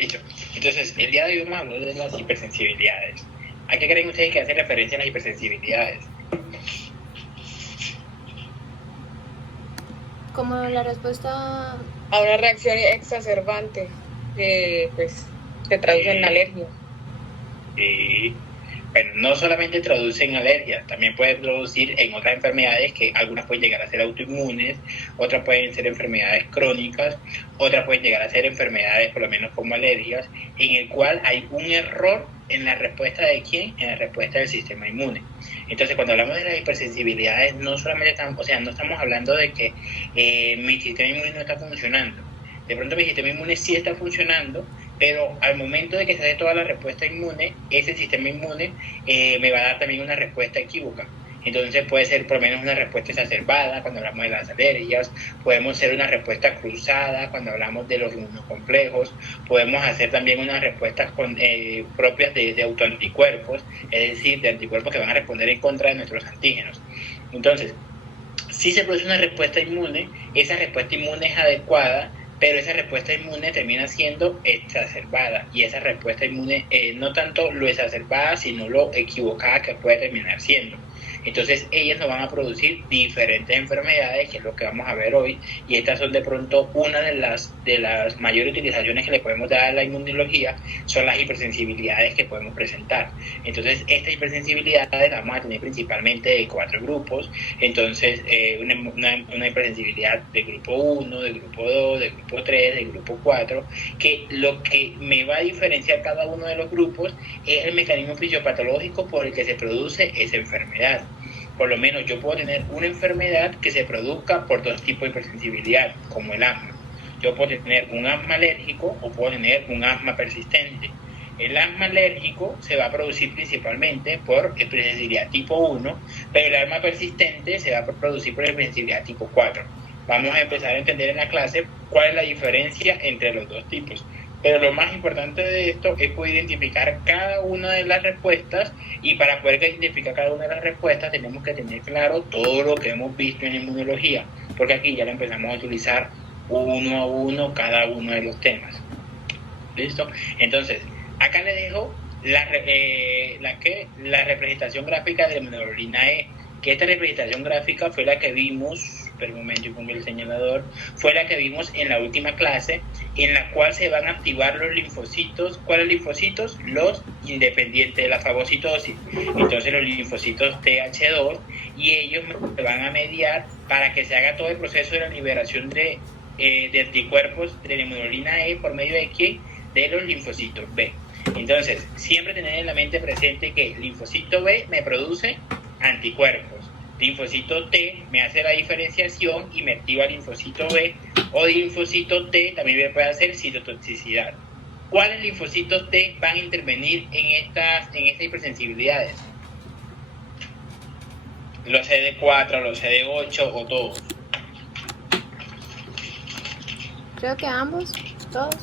Listo. Entonces, el día de hoy vamos a hablar de las hipersensibilidades. ¿A qué creen ustedes que hace referencia a las hipersensibilidades? Como la respuesta a una reacción exacerbante que pues se traduce en alergia. Bueno, no solamente traduce en alergias, también puede producir en otras enfermedades que algunas pueden llegar a ser autoinmunes, otras pueden ser enfermedades crónicas, otras pueden llegar a ser enfermedades por lo menos como alergias, en el cual hay un error en la respuesta de quién, en la respuesta del sistema inmune. Entonces, cuando hablamos de las hipersensibilidades, no solamente estamos, no estamos hablando de que mi sistema inmune no está funcionando. De pronto mi sistema inmune sí está funcionando, pero al momento de que se dé toda la respuesta inmune, ese sistema inmune me va a dar también una respuesta equívoca. Entonces puede ser por lo menos una respuesta exacerbada cuando hablamos de las alergias, podemos hacer una respuesta cruzada cuando hablamos de los inmunocomplejos, podemos hacer también unas respuestas propias de autoanticuerpos, es decir, de anticuerpos que van a responder en contra de nuestros antígenos. Entonces, si se produce una respuesta inmune, esa respuesta inmune es adecuada, pero esa respuesta inmune termina siendo exacerbada, y esa respuesta inmune no tanto lo exacerbada, sino lo equivocada que puede terminar siendo. Entonces ellas nos van a producir diferentes enfermedades, que es lo que vamos a ver hoy, y estas son de pronto una de las mayores utilizaciones que le podemos dar a la inmunología, son las hipersensibilidades que podemos presentar. Entonces estas hipersensibilidades las vamos a tener principalmente de 4 grupos. Entonces una hipersensibilidad de grupo 1, de grupo 2, de grupo 3, de grupo 4, que lo que me va a diferenciar cada uno de los grupos es el mecanismo fisiopatológico por el que se produce esa enfermedad. Por lo menos yo puedo tener una enfermedad que se produzca por 2 tipos de hipersensibilidad, como el asma. Yo puedo tener un asma alérgico o puedo tener un asma persistente. El asma alérgico se va a producir principalmente por hipersensibilidad tipo 1, pero el asma persistente se va a producir por hipersensibilidad tipo 4. Vamos a empezar a entender en la clase cuál es la diferencia entre los 2 tipos. Pero lo más importante de esto es poder identificar cada una de las respuestas, y para poder identificar cada una de las respuestas tenemos que tener claro todo lo que hemos visto en inmunología, porque aquí ya lo empezamos a utilizar uno a uno cada uno de los temas. ¿Listo? Entonces, acá les dejo la representación gráfica de la inmunoglobulina E, que esta representación gráfica fue la que vimos, pero un momento, yo pongo el señalador, fue la que vimos en la última clase, en la cual se van a activar los linfocitos. ¿Cuáles linfocitos? Los independientes de la fagocitosis. Entonces los linfocitos TH2, y ellos van a mediar para que se haga todo el proceso de la liberación de anticuerpos de la inmunoglobulina E por medio de ¿qué? De los linfocitos B. Entonces, siempre tener en la mente presente que el linfocito B me produce anticuerpos, linfocito T me hace la diferenciación y me activa el linfocito B, o linfocito T también me puede hacer citotoxicidad. ¿Cuáles linfocitos T van a intervenir en estas hipersensibilidades? ¿Los CD4, los CD8 o todos? creo que ambos, todos.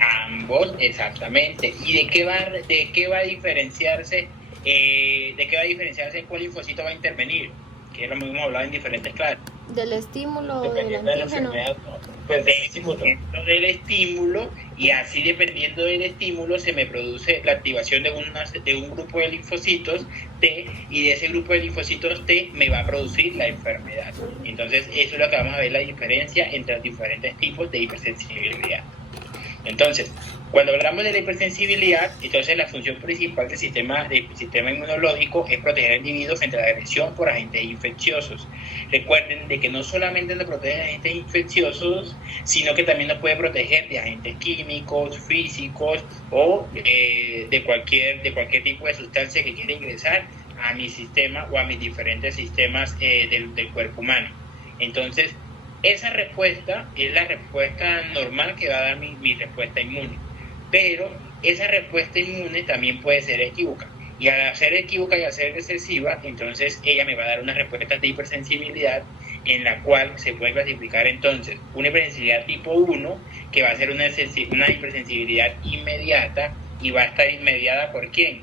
Ambos, exactamente. ¿Y de qué va a diferenciarse? ¿De qué va a diferenciarse cuál linfocito va a intervenir? Que es lo mismo hablado en diferentes clases. Del estímulo, del antígeno. Pues del estímulo, y así dependiendo del estímulo se me produce la activación de un grupo de linfocitos T, y de ese grupo de linfocitos T me va a producir la enfermedad. Entonces eso es lo que vamos a ver, la diferencia entre los diferentes tipos de hipersensibilidad. Entonces, cuando hablamos de la hipersensibilidad, entonces la función principal del sistema inmunológico es proteger al individuo frente a la agresión por agentes infecciosos. Recuerden de que no solamente nos protege de agentes infecciosos, sino que también nos puede proteger de agentes químicos, físicos, o de cualquier tipo de sustancia que quiera ingresar a mi sistema o a mis diferentes sistemas del cuerpo humano. Entonces, esa respuesta es la respuesta normal que va a dar mi respuesta inmune. Pero esa respuesta inmune también puede ser equívoca. Y al ser equívoca y al ser excesiva, entonces ella me va a dar una respuesta de hipersensibilidad, en la cual se puede clasificar entonces una hipersensibilidad tipo 1, que va a ser una hipersensibilidad inmediata, y va a estar inmediada ¿por quién?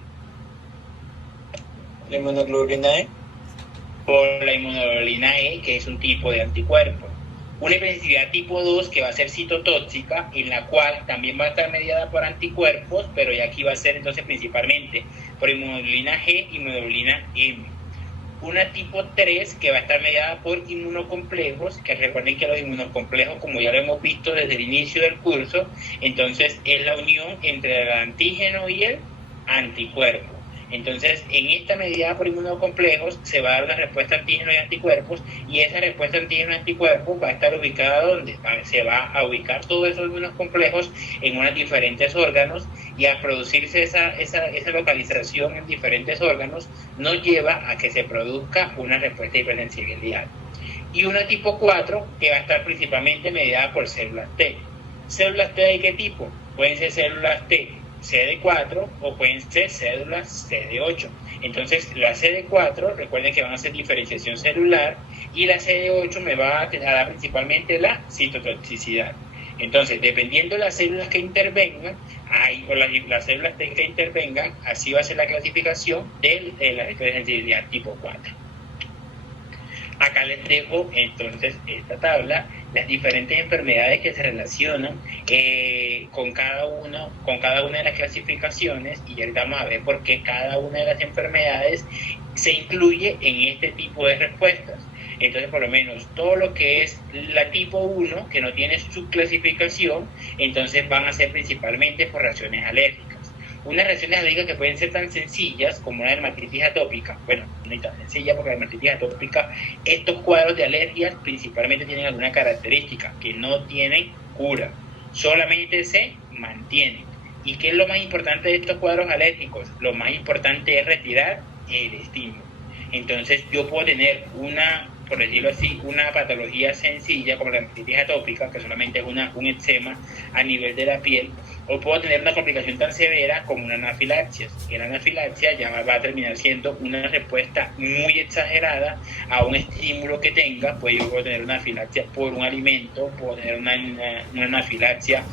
La inmunoglobulina E. Por la inmunoglobulina E, que es un tipo de anticuerpo. Una hipersensibilidad tipo 2 que va a ser citotóxica, en la cual también va a estar mediada por anticuerpos, pero ya aquí va a ser entonces principalmente por inmunoglobulina G y inmunoglobulina M. Una tipo 3 que va a estar mediada por inmunocomplejos, que recuerden que los inmunocomplejos, como ya lo hemos visto desde el inicio del curso, entonces es la unión entre el antígeno y el anticuerpo. Entonces, en esta medida por inmunocomplejos se va a dar una respuesta antígeno y anticuerpos, y esa respuesta antígeno y anticuerpos va a estar ubicada donde se va a ubicar todos esos inmunocomplejos en unos diferentes órganos, y al producirse esa localización en diferentes órganos nos lleva a que se produzca una respuesta de hipersensibilidad. Y una tipo 4 que va a estar principalmente mediada por células T. ¿Células T de qué tipo? Pueden ser células T CD4 o pueden ser células CD8. Entonces la CD4, recuerden que van a hacer diferenciación celular, y la CD8 me va a dar principalmente la citotoxicidad. Entonces, dependiendo de las células que intervengan, o las células T que intervengan, así va a ser la clasificación de la hipersensibilidad tipo 4. Acá les dejo entonces esta tabla, las diferentes enfermedades que se relacionan con cada una de las clasificaciones, y ahorita vamos a ver por qué cada una de las enfermedades se incluye en este tipo de respuestas. Entonces, por lo menos todo lo que es la tipo 1, que no tiene subclasificación, entonces van a ser principalmente por reacciones alérgicas. Unas reacciones alérgicas que pueden ser tan sencillas como una dermatitis atópica. Bueno, no es tan sencilla porque la dermatitis atópica, estos cuadros de alergias principalmente tienen alguna característica, que no tienen cura, solamente se mantienen. ¿Y qué es lo más importante de estos cuadros alérgicos? Lo más importante es retirar el estímulo. Entonces yo puedo tener por decirlo así, una patología sencilla como la dermatitis atópica, que solamente es un eczema a nivel de la piel, o puedo tener una complicación tan severa como una anafilaxia. Que la anafilaxia ya va a terminar siendo una respuesta muy exagerada a un estímulo que tenga. Pues yo puedo tener una anafilaxia por un alimento, puedo tener una anafilaxia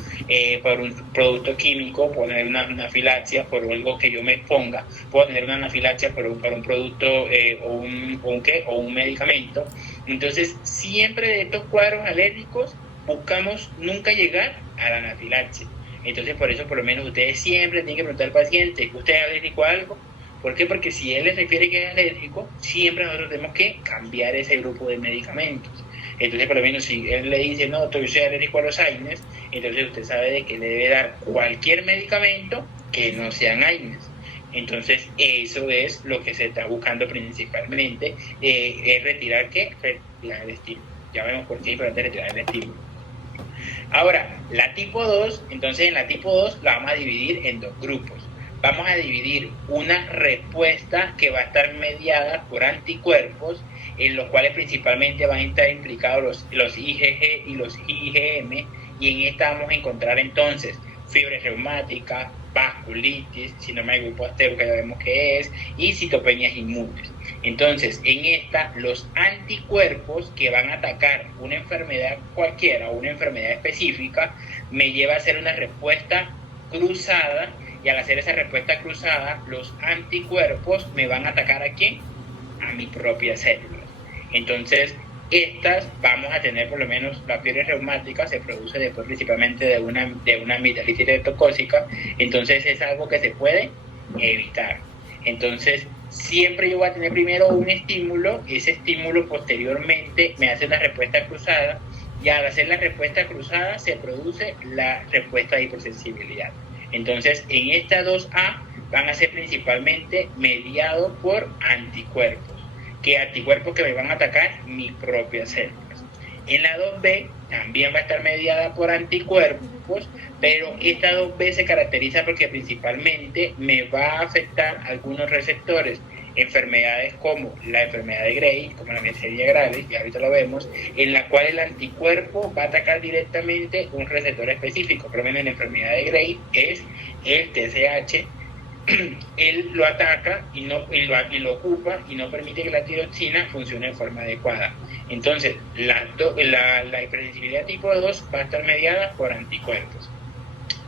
por un producto químico, puedo tener una anafilaxia por algo que yo me exponga, puedo tener una anafilaxia por un producto o un medicamento. Entonces, siempre de estos cuadros alérgicos buscamos nunca llegar a la anafilaxia. Entonces, por eso, por lo menos, ustedes siempre tienen que preguntar al paciente, ¿usted es alérgico a algo? ¿Por qué? Porque si él le refiere que es alérgico, siempre nosotros tenemos que cambiar ese grupo de medicamentos. Entonces, por lo menos, si él le dice, no, yo soy alérgico a los AINES, entonces usted sabe de que le debe dar cualquier medicamento que no sean AINES. Entonces, eso es lo que se está buscando principalmente, es retirar el estímulo. Ya vemos por qué es importante retirar el estímulo. Ahora, la tipo 2, entonces en la tipo 2 la vamos a dividir en dos grupos. Vamos a dividir una respuesta que va a estar mediada por anticuerpos, en los cuales principalmente van a estar implicados los IgG y los IgM, y en esta vamos a encontrar entonces fiebre reumática, vasculitis, síndrome de grupo astero, que ya vemos que es, y citopenias inmunes. Entonces, en esta, los anticuerpos que van a atacar una enfermedad cualquiera o una enfermedad específica, me lleva a hacer una respuesta cruzada, y al hacer esa respuesta cruzada, los anticuerpos me van a atacar ¿a quién? A mi propia célula. Entonces, estas vamos a tener, por lo menos la fiebre reumática se produce después principalmente de una amigdalitis leptocócica. Entonces es algo que se puede evitar. Entonces siempre yo voy a tener primero un estímulo, ese estímulo posteriormente me hace una respuesta cruzada, y al hacer la respuesta cruzada se produce la respuesta de hipersensibilidad. Entonces en esta 2A van a ser principalmente mediados por anticuerpos, anticuerpos que me van a atacar mis propias células. En la 2B también va a estar mediada por anticuerpos, pero esta 2B se caracteriza porque principalmente me va a afectar algunos receptores, enfermedades como la enfermedad de Gray, como la miastenia gravis, y ahorita lo vemos, en la cual el anticuerpo va a atacar directamente un receptor específico. Por lo menos en la enfermedad de Gray es el TSH. Él lo ataca y lo ocupa y no permite que la tiroxina funcione de forma adecuada. Entonces, la hipersensibilidad tipo 2 va a estar mediada por anticuerpos.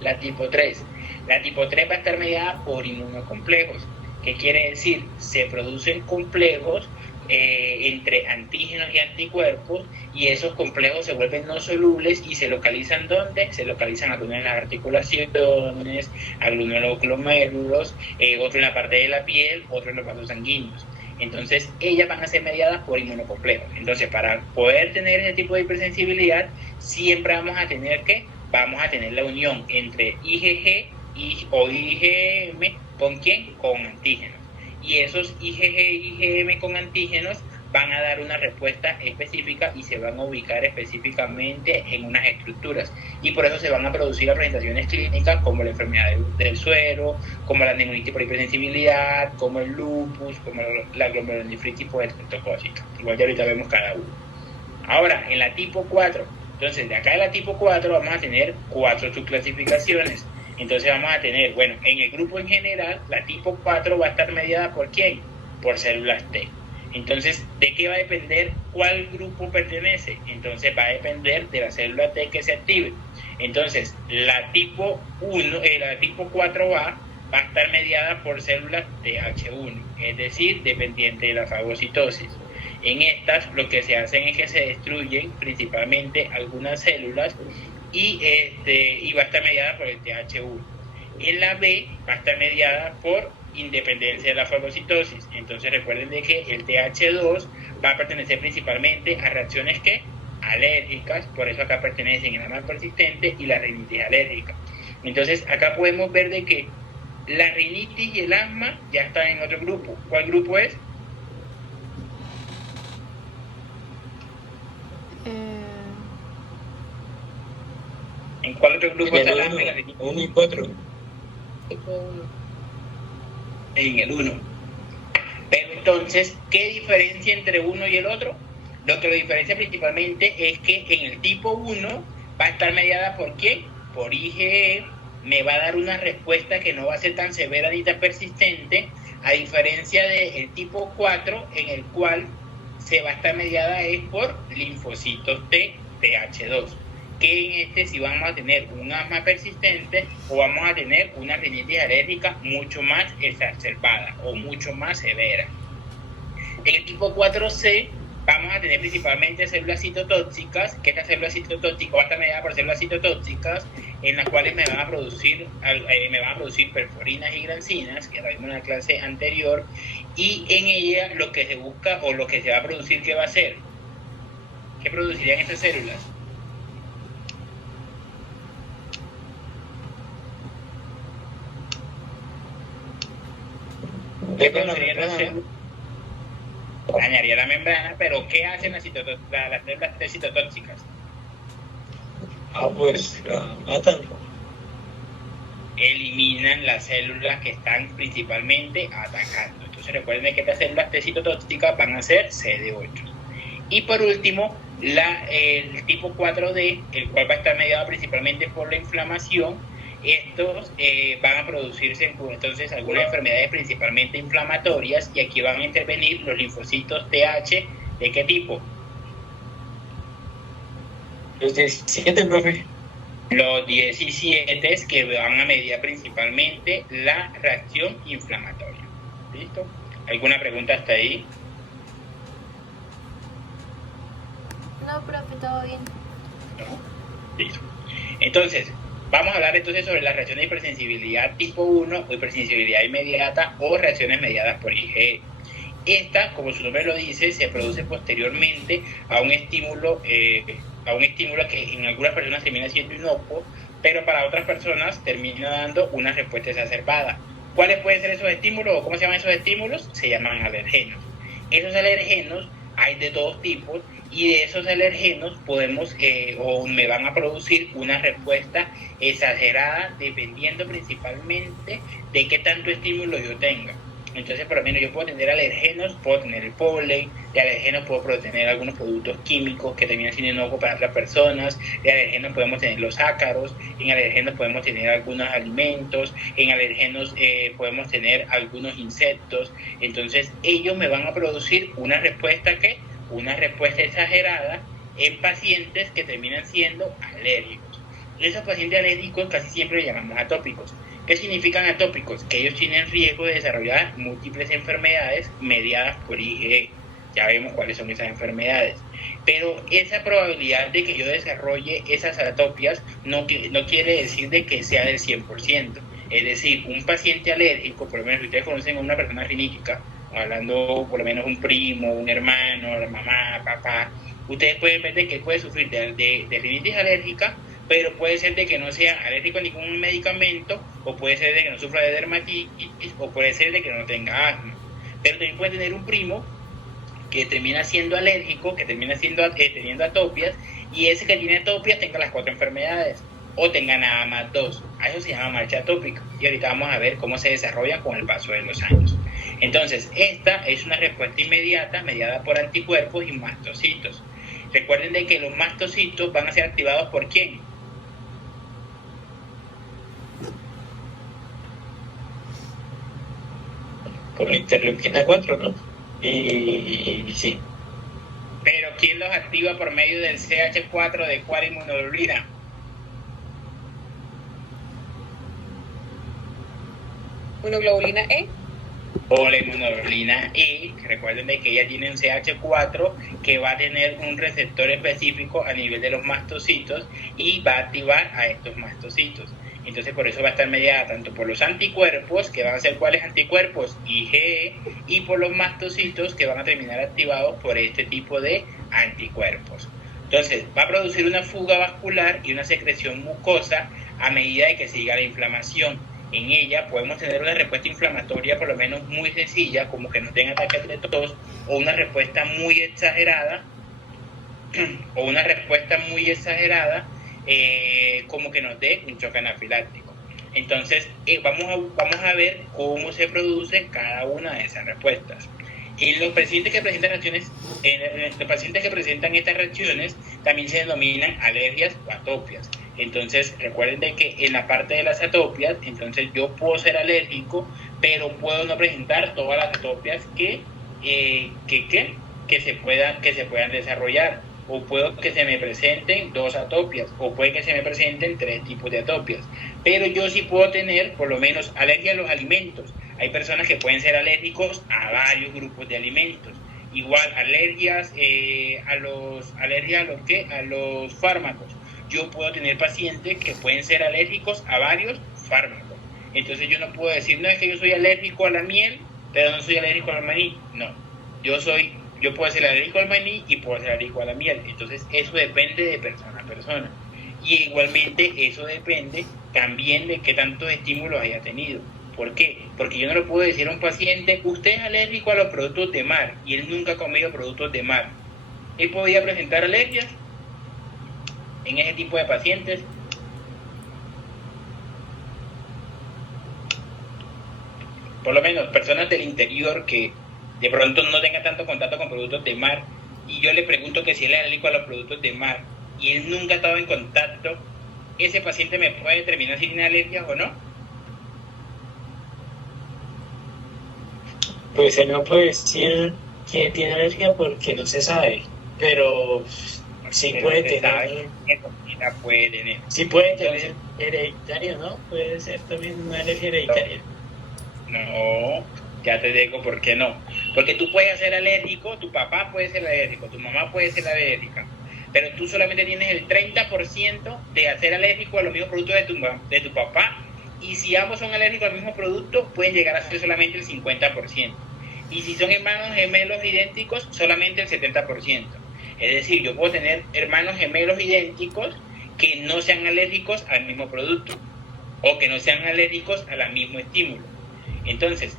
La tipo 3 va a estar mediada por inmunocomplejos. ¿Qué quiere decir? Se producen complejos entre antígenos y anticuerpos, y esos complejos se vuelven no solubles y se localizan ¿dónde? Se localizan algunos en las articulaciones, algunos en los glomérulos, otro en la parte de la piel, otro en los vasos sanguíneos. Entonces, ellas van a ser mediadas por inmunocomplejos. Entonces, para poder tener ese tipo de hipersensibilidad, siempre vamos a tener la unión entre IgG o IgM, ¿con quién? Con antígenos. Y esos IgG y IgM con antígenos van a dar una respuesta específica y se van a ubicar específicamente en unas estructuras. Y por eso se van a producir las presentaciones clínicas como la enfermedad del suero, como la neumonitis por hipersensibilidad, como el lupus, como la glomerulonefritis por estreptocócitos. Igual ya ahorita vemos cada uno. Ahora, en la tipo 4, entonces de acá de la tipo 4 vamos a tener 4 subclasificaciones. Entonces vamos a tener, bueno, en el grupo en general, la tipo 4 va a estar mediada ¿por quién? Por células T. Entonces, ¿de qué va a depender cuál grupo pertenece? Entonces va a depender de la célula T que se active. Entonces, la tipo 4A va a estar mediada por células TH1, es decir, dependiente de la fagocitosis. En estas, lo que se hacen es que se destruyen principalmente algunas células y va a estar mediada por el TH1. En la B va a estar mediada por independencia de la fagocitosis. Entonces recuerden de que el TH2 va a pertenecer principalmente a reacciones alérgicas, por eso acá pertenecen el asma persistente y la rinitis alérgica. Entonces acá podemos ver de que la rinitis y el asma ya están en otro grupo. ¿Cuál grupo es? ¿En cuál otro grupo está el asma y la rinitis? 1 y 4. Tipo 1. En el 1. Pero entonces, ¿qué diferencia entre uno y el otro? Lo que lo diferencia principalmente es que en el tipo 1 va a estar mediada por ¿quién? Por IgE, me va a dar una respuesta que no va a ser tan severa ni tan persistente, a diferencia del tipo 4, en el cual se va a estar mediada es por linfocitos T, TH2. Que en este sí vamos a tener un asma persistente o vamos a tener una rinitis alérgica mucho más exacerbada o mucho más severa. En el tipo 4C vamos a tener principalmente células citotóxicas, que esta célula citotóxica va a estar mediada por células citotóxicas en las cuales me van a producir perforinas y grancinas, que la vimos en la clase anterior, y en ella lo que se busca o lo que se va a producir, ¿qué va a ser? ¿Qué producirían estas células? ¿Qué producirían las células? Dañaría la membrana, pero ¿qué hacen las células citotóxicas? Pues la matan. Eliminan las células que están principalmente atacando. Entonces recuerden que estas células T citotóxicas van a ser CD8. Y por último, el tipo 4D, el cual va a estar mediado principalmente por la inflamación. Estos van a producirse entonces algunas enfermedades principalmente inflamatorias, y aquí van a intervenir los linfocitos TH. ¿De qué tipo? Los 17, profe. Los 17 que van a mediar principalmente la reacción inflamatoria. ¿Listo? ¿Alguna pregunta hasta ahí? No, profe, todo bien. ¿No? Listo. Entonces, vamos a hablar entonces sobre las reacciones de hipersensibilidad tipo 1 o hipersensibilidad inmediata o reacciones mediadas por IgE. Esta, como su nombre lo dice, se produce posteriormente a un estímulo que en algunas personas termina siendo inocuo, pero para otras personas termina dando una respuesta exacerbada. ¿Cuáles pueden ser esos estímulos o cómo se llaman esos estímulos? Se llaman alergenos. Esos alergenos hay de todos tipos, y de esos alergenos podemos o me van a producir una respuesta exagerada dependiendo principalmente de qué tanto estímulo yo tenga. Entonces, por lo menos yo puedo tener alergenos, puedo tener el polen, de alergenos puedo tener algunos productos químicos que terminan siendo inocuos para otras personas, de alergenos podemos tener los ácaros, en alergenos podemos tener algunos alimentos, en alergenos podemos tener algunos insectos. Entonces, ellos me van a producir una respuesta exagerada en pacientes que terminan siendo alérgicos. Esos pacientes alérgicos casi siempre los llamamos atópicos. ¿Qué significan atópicos? Que ellos tienen riesgo de desarrollar múltiples enfermedades mediadas por IgE. ya vemos cuáles son esas enfermedades. Pero esa probabilidad de que yo desarrolle esas atopias no quiere decir de que sea del 100%. Es decir, un paciente alérgico, por lo menos si ustedes conocen a una persona rinítica, hablando por lo menos un primo, un hermano, la mamá, papá, ustedes pueden ver de que puede sufrir de rinitis alérgica, pero puede ser de que no sea alérgico a ningún medicamento, o puede ser de que no sufra de dermatitis, o puede ser de que no tenga asma. Pero también puede tener un primo que termina siendo alérgico, que termina teniendo atopias, y ese que tiene atopias tenga las 4 enfermedades, o tenga nada más 2. A eso se llama marcha atópica, y ahorita vamos a ver cómo se desarrolla con el paso de los años. Entonces, esta es una respuesta inmediata mediada por anticuerpos y mastocitos. Recuerden de que los mastocitos van a ser activados ¿por quién? Con interleuquina 4, ¿no? Y sí. Pero ¿quién los activa por medio del CH4 de cuál inmunoglobulina? Inmunoglobulina E. O la inmunoglobulina E, que recuerden de que ella tiene un CH4 que va a tener un receptor específico a nivel de los mastocitos y va a activar a estos mastocitos. Entonces por eso va a estar mediada tanto por los anticuerpos, que van a ser cuáles anticuerpos, IgE, y por los mastocitos, que van a terminar activados por este tipo de anticuerpos. Entonces va a producir una fuga vascular y una secreción mucosa a medida de que siga la inflamación. En ella podemos tener una respuesta inflamatoria por lo menos muy sencilla, como que no tenga ataques de tos, o una respuesta muy exagerada, como que nos dé un choque anafiláctico. Entonces vamos a ver cómo se produce cada una de esas respuestas. En los pacientes que presentan estas reacciones también se denominan alergias o atopias. Entonces recuerden de que en la parte de las atopias, entonces yo puedo ser alérgico, pero puedo no presentar todas las atopias que se puedan desarrollar, o puedo que se me presenten 2 atopias, o puede que se me presenten 3 tipos de atopias, pero yo sí puedo tener por lo menos alergia a los alimentos. Hay personas que pueden ser alérgicos a varios grupos de alimentos. Igual alergias a los fármacos. Yo puedo tener pacientes que pueden ser alérgicos a varios fármacos. Entonces yo no puedo decir, no, es que yo soy alérgico a la miel, pero no soy alérgico al maní. No, yo puedo ser alérgico al maní y puedo ser alérgico a la miel. Entonces eso depende de persona a persona. Y igualmente eso depende también de qué tantos estímulos haya tenido. ¿Por qué? Porque yo no le puedo decir a un paciente, usted es alérgico a los productos de mar, y él nunca ha comido productos de mar. ¿Él podría presentar alergias en ese tipo de pacientes? Por lo menos personas del interior que de pronto no tengan tanto contacto con productos de mar, y yo le pregunto que si él es alérgico a los productos de mar y él nunca ha estado en contacto, ¿ese paciente me puede determinar si tiene alergias o no? Pues se no puede decir que tiene alergia porque no se sabe, pero sí puede tener. Puede tener. Sí puede tener hereditaria, ¿no? Puede ser también una alergia hereditaria. No, ya te digo por qué no. Porque tú puedes ser alérgico, tu papá puede ser alérgico, tu mamá puede ser alérgica, pero tú solamente tienes el 30% de ser alérgico a los mismos productos de tu papá, y si ambos son alérgicos al mismo producto, pueden llegar a ser solamente el 50%. Y si son hermanos gemelos idénticos, solamente el 70%. Es decir, yo puedo tener hermanos gemelos idénticos que no sean alérgicos al mismo producto, o que no sean alérgicos al mismo estímulo. Entonces,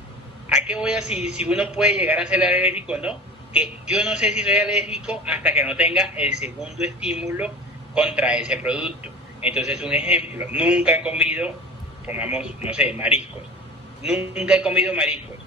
¿a qué voy a decir si uno puede llegar a ser alérgico o no? Que yo no sé si soy alérgico hasta que no tenga el segundo estímulo contra ese producto. Entonces, un ejemplo, nunca he comido, pongamos, no sé, mariscos. Nunca he comido mariscos.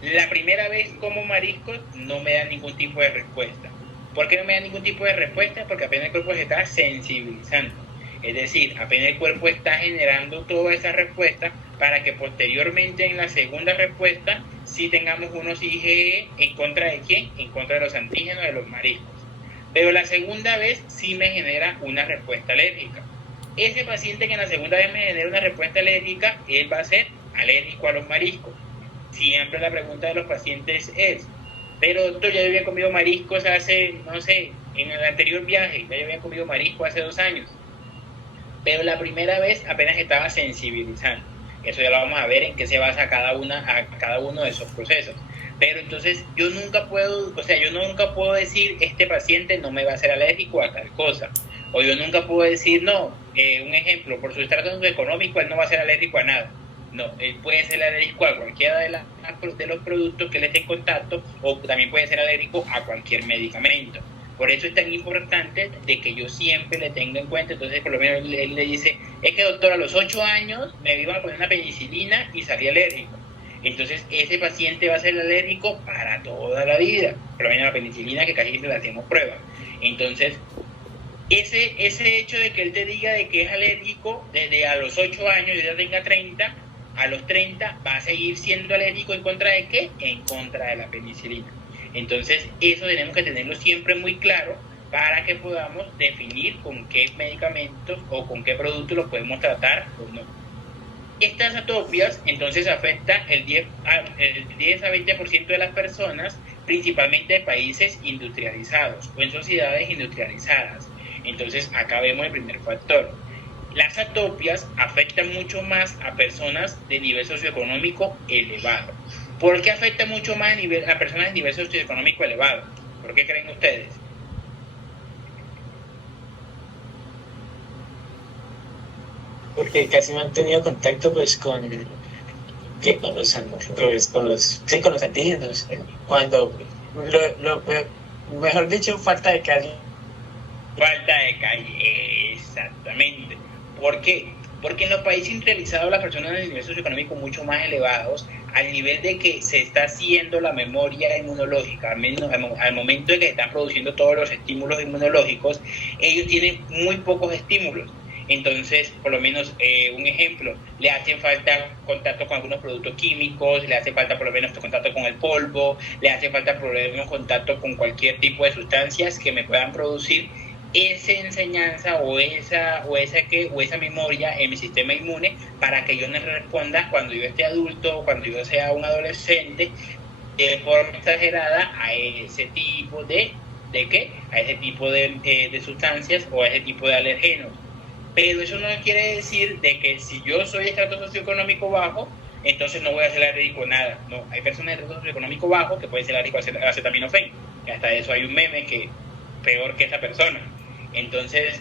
La primera vez como mariscos no me da ningún tipo de respuesta. ¿Por qué no me da ningún tipo de respuesta? Porque apenas el cuerpo se está sensibilizando. Es decir, apenas el cuerpo está generando toda esa respuesta para que posteriormente en la segunda respuesta sí tengamos unos IgE en contra de ¿quién? En contra de los antígenos de los mariscos. Pero la segunda vez sí me genera una respuesta alérgica. Ese paciente que en la segunda vez me genera una respuesta alérgica, él va a ser alérgico a los mariscos. Siempre la pregunta de los pacientes es, pero doctor, ya yo había comido mariscos hace, no sé, en el anterior viaje, ya yo había comido marisco hace 2 años, pero la primera vez apenas estaba sensibilizando. Eso ya lo vamos a ver en qué se basa cada uno de esos procesos. Pero entonces yo nunca puedo decir, este paciente no me va a ser alérgico a tal cosa. O yo nunca puedo decir, no, un ejemplo, por su estrato socioeconómico él no va a ser alérgico a nada. No, él puede ser alérgico a cualquiera de los productos que él esté en contacto, o también puede ser alérgico a cualquier medicamento. Por eso es tan importante de que yo siempre le tenga en cuenta. Entonces, por lo menos él le dice, es que doctor, a los 8 años me iban a poner una penicilina y salí alérgico. Entonces, ese paciente va a ser alérgico para toda la vida. Por lo menos la penicilina, que casi siempre le hacemos pruebas. Entonces, ese hecho de que él te diga de que es alérgico desde a los 8 años y ya tenga 30, a los 30 va a seguir siendo alérgico. ¿En contra de qué? En contra de la penicilina. Entonces, eso tenemos que tenerlo siempre muy claro para que podamos definir con qué medicamentos o con qué productos los podemos tratar o no. Estas atopias entonces afectan el 10 a 20% de las personas, principalmente de países industrializados o en sociedades industrializadas. Entonces, acá vemos el primer factor. Las atopias afectan mucho más a personas de nivel socioeconómico elevado. ¿Por qué afecta mucho más a personas de nivel socioeconómico elevado? ¿Por qué creen ustedes? Porque casi no han tenido contacto pues con los antígenos. Cuando mejor dicho, falta de calle. Falta de calle, exactamente. ¿Por qué? Porque en los países industrializados las personas de nivel socioeconómico mucho más elevados, al nivel de que se está haciendo la memoria inmunológica, al menos al momento de que están produciendo todos los estímulos inmunológicos, ellos tienen muy pocos estímulos. Entonces, por lo menos, un ejemplo, le hacen falta contacto con algunos productos químicos, le hace falta por lo menos contacto con el polvo, le hace falta por lo menos contacto con cualquier tipo de sustancias que me puedan producir esa enseñanza o esa memoria en mi sistema inmune para que yo no responda cuando yo esté adulto o cuando yo sea un adolescente de forma exagerada a ese tipo de sustancias o a ese tipo de alergenos. Pero eso no quiere decir de que si yo soy de estrato socioeconómico bajo, entonces no voy a ser alérgico a nada. No, hay personas de estrato socioeconómico bajo que pueden ser alérgicos a acetaminofén. Y hasta eso hay un meme que peor que esa persona. Entonces,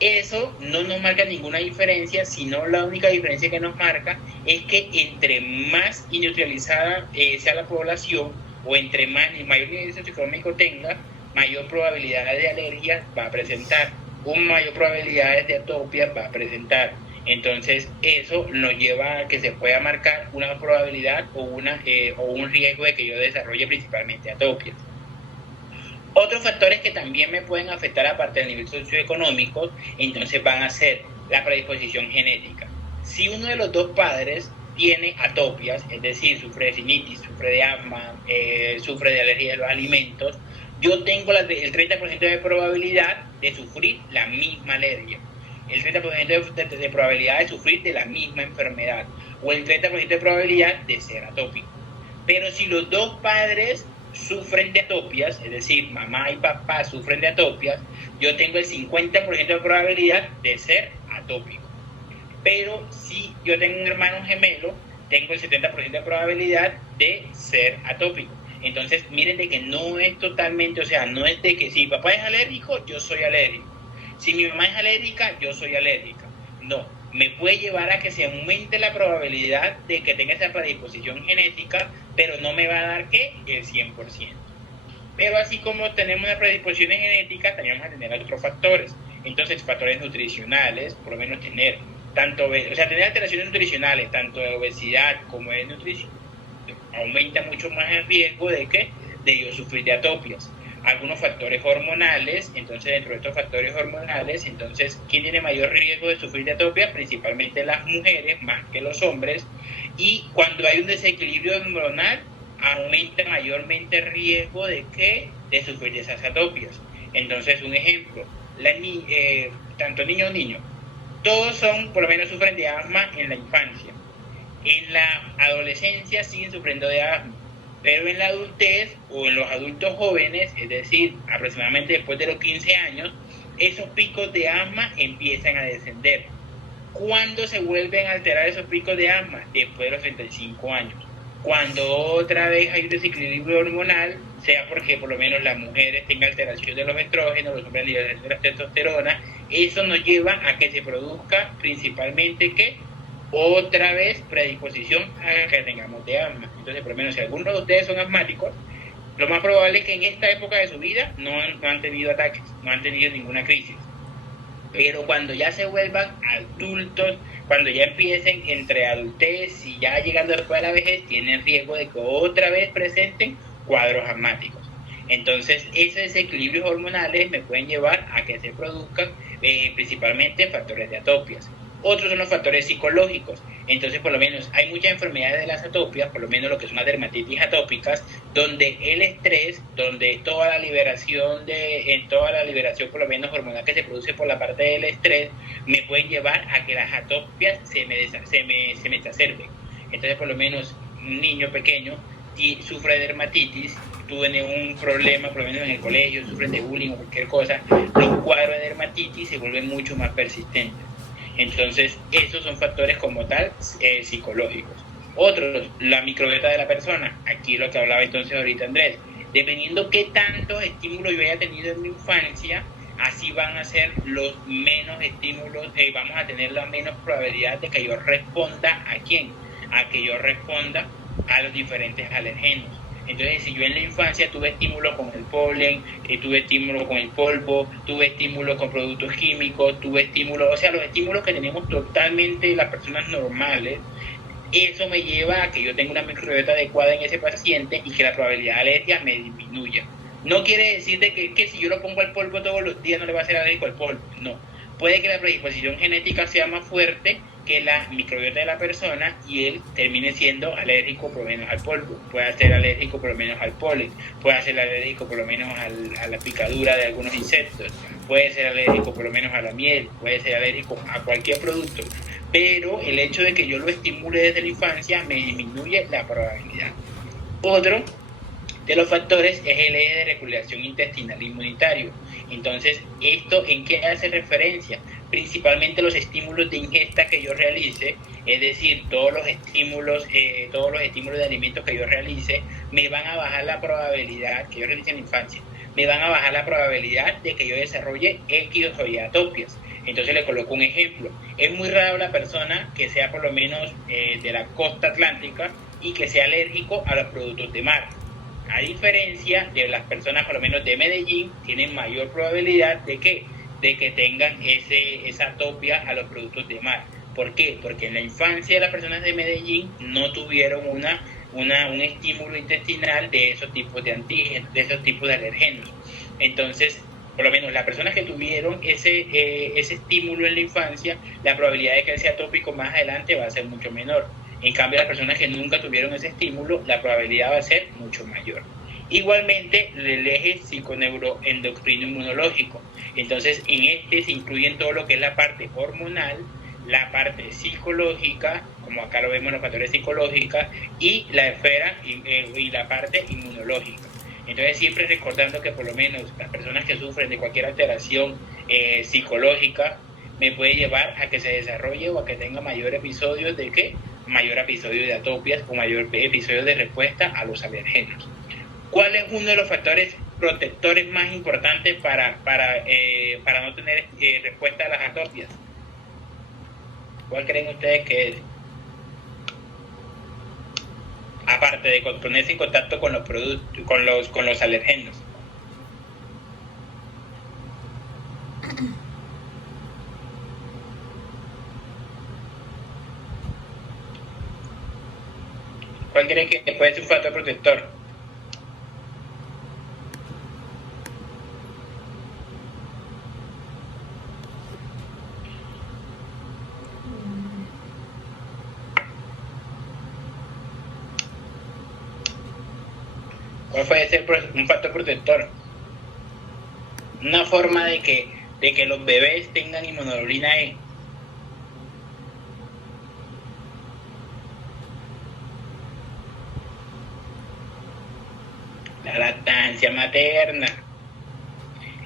eso no nos marca ninguna diferencia, sino la única diferencia que nos marca es que entre más industrializada sea la población, o entre mayor nivel socioeconómico tenga, mayor probabilidad de alergia va a presentar, mayor probabilidad de atopias va a presentar. Entonces, eso nos lleva a que se pueda marcar una probabilidad o un riesgo de que yo desarrolle principalmente atopias. Otros factores que también me pueden afectar aparte del nivel socioeconómico, entonces van a ser la predisposición genética. Si uno de los dos padres tiene atopias, es decir, sufre de rinitis, sufre de asma, sufre de alergia a los alimentos, yo tengo el 30% de probabilidad de sufrir la misma alergia, el 30% de probabilidad de sufrir de la misma enfermedad, o el 30% de probabilidad de ser atópico. Pero si los dos padres sufren de atopias, es decir, mamá y papá sufren de atopias, yo tengo el 50% de probabilidad de ser atópico. Pero si yo tengo un hermano gemelo, tengo el 70% de probabilidad de ser atópico. Entonces, miren de que no es totalmente, o sea, no es de que si papá es alérgico, yo soy alérgico. Si mi mamá es alérgica, yo soy alérgica. No, me puede llevar a que se aumente la probabilidad de que tenga esa predisposición genética, pero no me va a dar, ¿qué? El 100%. Pero así como tenemos una predisposición genética, también vamos a tener otros factores. Entonces, factores nutricionales, por lo menos tener alteraciones nutricionales, tanto de obesidad como de nutrición, aumenta mucho más el riesgo de yo sufrir de atopias. Algunos factores hormonales, entonces dentro de estos factores hormonales, entonces, ¿quién tiene mayor riesgo de sufrir de atopias? Principalmente las mujeres, más que los hombres, y cuando hay un desequilibrio hormonal, aumenta mayormente el riesgo de sufrir de esas atopias. Entonces, un ejemplo, tanto niño o niño, todos por lo menos sufren de asma en la infancia. En la adolescencia siguen sufriendo de asma. Pero en la adultez o en los adultos jóvenes, es decir, aproximadamente después de los 15 años, esos picos de asma empiezan a descender. ¿Cuándo se vuelven a alterar esos picos de asma? Después de los 35 años. Cuando otra vez hay un desequilibrio hormonal, sea porque por lo menos las mujeres tengan alteración de los estrógenos, los hombres liberación de la testosterona, eso nos lleva a que se produzca principalmente que otra vez predisposición a que tengamos de asma. Entonces, por lo menos si algunos de ustedes son asmáticos, lo más probable es que en esta época de su vida no han tenido ataques, no han tenido ninguna crisis. Pero cuando ya se vuelvan adultos, cuando ya empiecen entre adultez y ya llegando después de la vejez, tienen riesgo de que otra vez presenten cuadros asmáticos. Entonces, esos desequilibrios hormonales me pueden llevar a que se produzcan principalmente factores de atopias. Otros son los factores psicológicos. Entonces, por lo menos, hay muchas enfermedades de las atopias, por lo menos lo que son las dermatitis atópicas, donde el estrés, donde toda la liberación por lo menos hormonal que se produce por la parte del estrés, me pueden llevar a que las atopias se me exacerben. Entonces, por lo menos, un niño pequeño sufre de dermatitis, tuve un problema, por lo menos en el colegio, sufren de bullying o cualquier cosa, los cuadros de dermatitis se vuelven mucho más persistentes. Entonces, esos son factores como tal psicológicos. Otros, la microbiota de la persona. Aquí lo que hablaba entonces ahorita Andrés. Dependiendo qué tantos estímulos yo haya tenido en mi infancia, así van a ser los menos estímulos, vamos a tener la menos probabilidad de que yo responda ¿a quién? A que yo responda a los diferentes alergenos. Entonces, si yo en la infancia tuve estímulo con el polen, tuve estímulo con el polvo, tuve estímulo con productos químicos, tuve estímulo, o sea, los estímulos que tenemos totalmente las personas normales, eso me lleva a que yo tenga una microbiota adecuada en ese paciente y que la probabilidad de alergia me disminuya. No quiere decir de que si yo lo pongo al polvo todos los días no le va a ser alérgico al polvo, no. Puede que la predisposición genética sea más fuerte que la microbiota de la persona y él termine siendo alérgico por lo menos al polvo, puede ser alérgico por lo menos al polen, puede ser alérgico por lo menos a la picadura de algunos insectos, puede ser alérgico por lo menos a la miel, puede ser alérgico a cualquier producto, pero el hecho de que yo lo estimule desde la infancia me disminuye la probabilidad. Otro de los factores es el eje de regulación intestinal inmunitario. Entonces, ¿esto en qué hace referencia? Principalmente los estímulos de ingesta que yo realice, es decir, todos los estímulos de alimentos que yo realice, me van a bajar la probabilidad, que yo realice en la infancia, me van a bajar la probabilidad de que yo desarrolle X o Y atopias. Entonces le coloco un ejemplo. Es muy raro la persona que sea por lo menos de la costa atlántica y que sea alérgico a los productos de mar. A diferencia de las personas por lo menos de Medellín, tienen mayor probabilidad de que tengan esa atopia a los productos de mar. ¿Por qué? Porque en la infancia de las personas de Medellín no tuvieron un estímulo intestinal de esos tipos de antígenos, de esos tipos de alergenos. Entonces, por lo menos las personas que tuvieron ese estímulo en la infancia, la probabilidad de que él sea atópico más adelante va a ser mucho menor. En cambio, las personas que nunca tuvieron ese estímulo, la probabilidad va a ser mucho mayor. Igualmente, el eje psiconeuroendocrino inmunológico. Entonces, en este se incluyen todo lo que es la parte hormonal, la parte psicológica, como acá lo vemos en los factores psicológicos, y la esfera y la parte inmunológica. Entonces, siempre recordando que por lo menos las personas que sufren de cualquier alteración psicológica me puede llevar a que se desarrolle o a que tenga mayor episodio de atopias o mayor episodio de respuesta a los alergenos. ¿Cuál es uno de los factores protectores más importantes para no tener respuesta a las atopias? ¿Cuál creen ustedes que es? Aparte de ponerse en contacto con los productos, con los alergenos. ¿Cuál creen que puede ser un factor protector? ¿Cuál puede ser un factor protector? Una forma de que los bebés tengan inmunoglobulina E. la lactancia materna.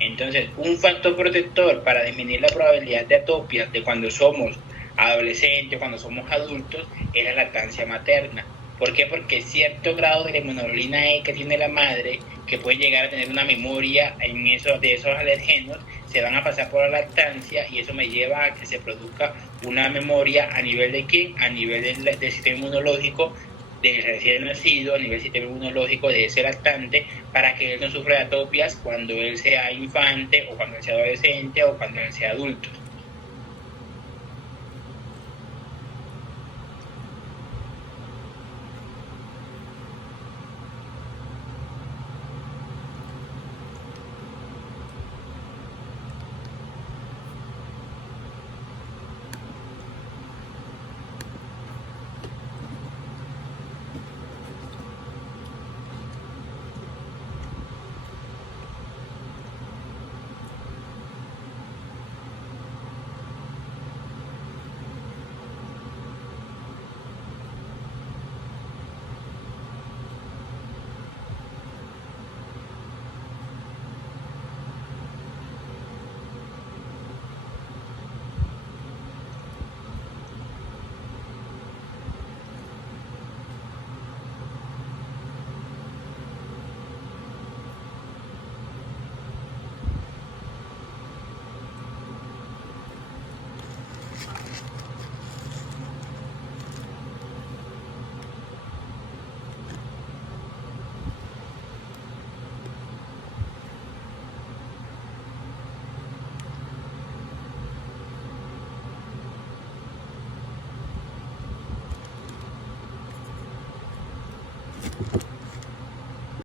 Entonces, un factor protector para disminuir la probabilidad de atopias de cuando somos adolescentes, cuando somos adultos, es la lactancia materna. ¿Por qué? Porque cierto grado de la inmunoglobulina E que tiene la madre, que puede llegar a tener una memoria de esos alergenos, se van a pasar por la lactancia y eso me lleva a que se produzca una memoria a nivel de ¿qué? A nivel del sistema inmunológico del recién nacido, a nivel del sistema inmunológico de ese lactante, para que él no sufra de atopias cuando él sea infante o cuando él sea adolescente o cuando él sea adulto.